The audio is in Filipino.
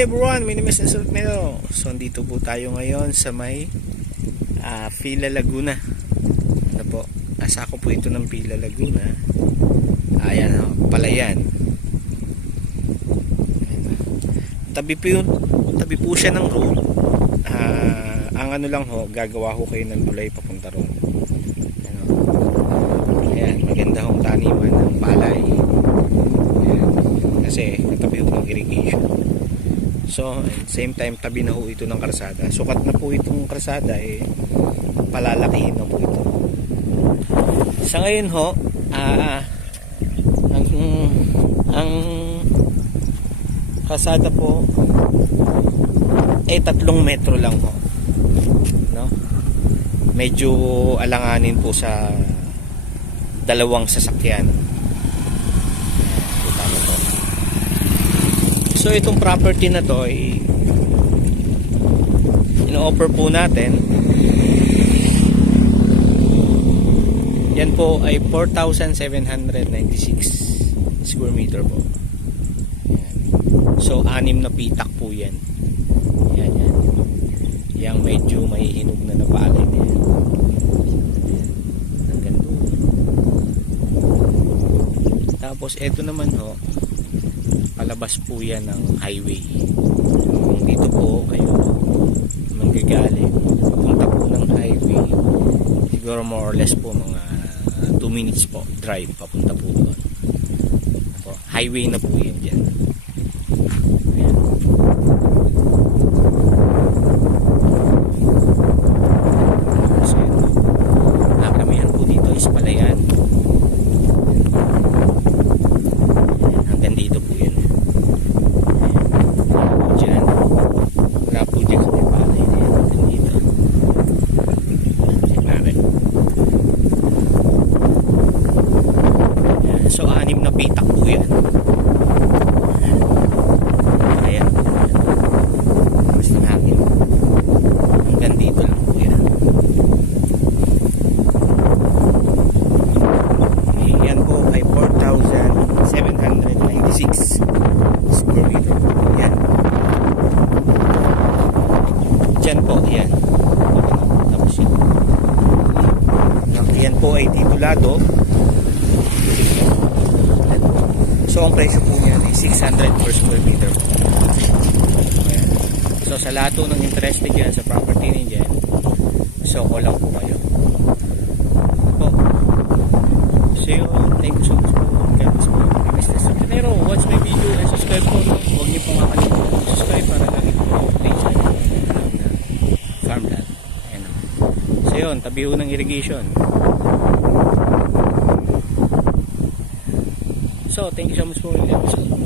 day everyone, my name is Nestor Melo. So andito po tayo ngayon sa may Pila Laguna. Ano po, nasa ako po ito ng Pila Laguna. Ayan o, Palayan. Tabi po siya ng road. Ang ano lang ho, gagawa ho kayo ng tulay papunta ron. Ano? Ayan, maganda hong taniman ng palay. Ayan, kasi katabi ho ng irrigation. So, same time tabi na ho ito ng karsada. Sukat na po itong karsada palalakihin na po ito. Sa ngayon ho, ang karsada po 3 metro lang ho. No? Medyo alanganin po sa dalawang sasakyan. So itong property na to ay ino-offer po natin. Yan po ay 4,796 square meter po. Yan. So 6 na pitak po yan. Yan. Yang medyo may hinog na napalay na yan. Hanggang doon. Tapos ito naman ho, palabas po yan ng highway. Kung dito po kayo manggagaling, punta po ng highway, siguro more or less po mga 2 minutes po drive papunta po doon. Highway na po yan dyan. Ayan. So yun, nakamihan po dito is Palayan. Hanggang dito po yan. Dyan. Wala po dyan sa palay na yan. Hanggang dito. Check natin. So 6 na pitak po yan. Ayan. Basta natin. Hanggang dito lang po yan. Yan po ay 4,796 square meter. Yan. Diyan po, yan. Tapos yan. Yan po ay titulado. So ang presyo po niyan ay 600 per square meter. Ayan. So sa lahat po ng interested dyan sa property niyan, so call lang po kayo. Po. So yun, thank you so much po. Pero watch my video and subscribe po. Huwag niyo pong makalimutan subscribe para lagi po update sa inyo na farmland. Ayan. So yun, tabi ho ng irrigation. So thank you so much for watching.